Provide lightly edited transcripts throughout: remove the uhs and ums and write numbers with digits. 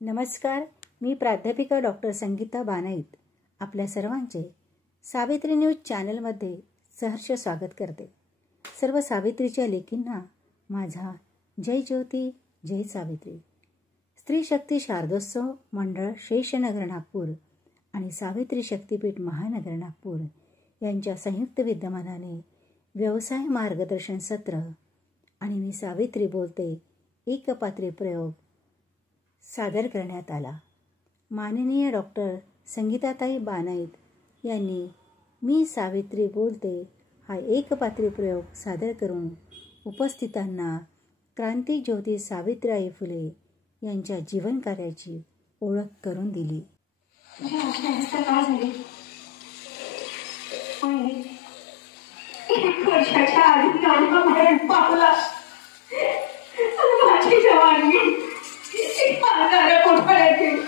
नमस्कार, मी प्राध्यापिका डॉक्टर संगीता बानाईत आपल्या सर्वांचे सावित्री न्यूज चॅनलमध्ये सहर्ष स्वागत करते। सर्व सावित्रीच्या लेकींना माझा जय ज्योती जय सावित्री। स्त्री शक्ती शारदोत्सव मंडळ शेषनगर नागपूर आणि सावित्री शक्तीपीठ महानगर नागपूर यांच्या संयुक्त विद्यमानाने व्यवसाय मार्गदर्शन सत्र आणि मी सावित्री बोलते एकपात्री प्रयोग सादर करण्यात आला। माननीय डॉक्टर संगीताताई बानाईत यांनी मी सावित्री बोलते हा एकपात्री प्रयोग सादर करून उपस्थितांना क्रांतिज्योती सावित्रीबाई फुले यांच्या जीवन कार्याची ओळख करून दिली। एक वर्षाच्या आधी नवरा मरण पावला। माझी जवानी एक मागाऱ्या कोठाऱ्यात गेली।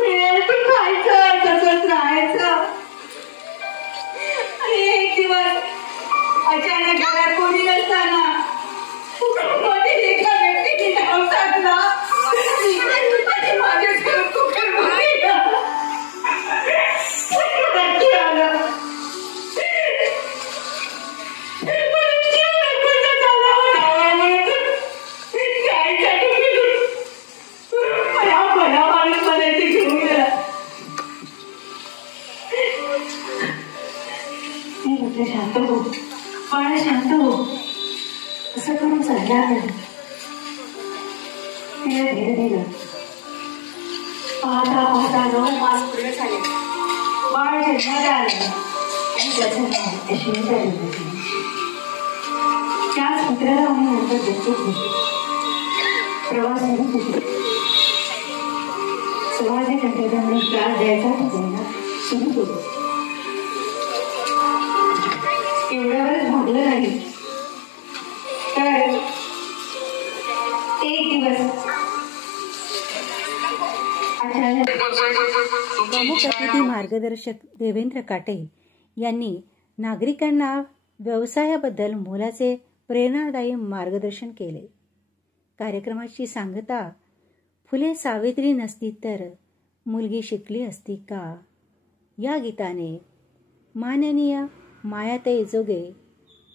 मिळेल ते खायचं, तसंच राहायचं। आणि एक दिवस अचानक घरात कोणी नसताना मध्ये एका व्यक्तीने नाव टाकला आणि माझ्यासह कुकर भरला। आलं शांत हो, बाळा शांत हो। असं करून चालणार नाही। तिला धीर दिलं। पाहता पाहता 9 मास पूर्ण झाले। बाळ जन्माला आलं आणि त्याचं नाव यशवंता ठेवलं। त्याच पुत्राला आम्ही नंतर दत्तक घेतलं। प्रवासाने घेतले। समाजात म्हणून त्रास द्यायचा त्यांना सुरू केलं। एवढ्यावरच भागलं नाही तर एक दिवस प्रमुख अतिथी मार्गदर्शक देवेंद्र काटे यांनी नागरिकांना व्यवसायाबद्दल मोलाचे प्रेरणादायी मार्गदर्शन केले। कार्यक्रमाची सांगता फुले सावित्री नसती तर मुलगी शिकली असती का या गीताने माननीय मायाताई जोगे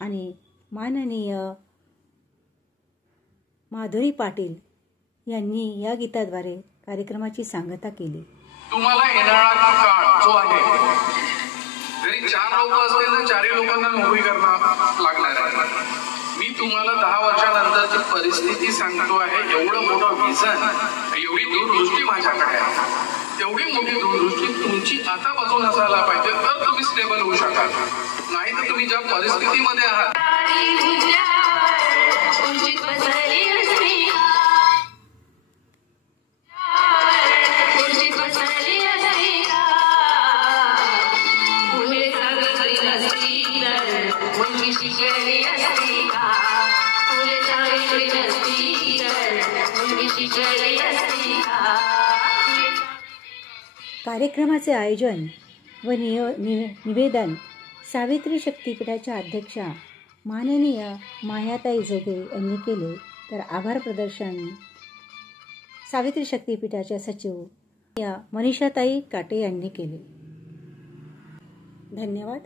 आणि माननीय माधुरी पाटील यांनी या गीताद्वारे कार्यक्रमाची सांगता केली। तुम्हाला येणारा काळ जो आहे जरी 4 लोक असतील तर 4 लोकांना नोकरी करणं लागणार आहे। मी तुम्हाला 10 वर्षानंतरची परिस्थिती सांगतो आहे। एवढं मोठं विजन, एवढी दूरदृष्टी माझ्याकडे आहे। तेवढी मोठी दूरदृष्टी तुमची आतापासून असायला पाहिजे तर तुम्ही स्टेबल होऊ शकाल। नाही तर तुम्ही ज्या परिस्थितीमध्ये आहात कार्यक्रमाचे आयोजन व निवेदन सावित्री शक्तीपीठाच्या अध्यक्षा माननीय मायाताई जोगे यांनी केले तर आभार प्रदर्शन सावित्री शक्तीपीठाच्या सचिव मनीषाताई काटे यांनी केले। धन्यवाद।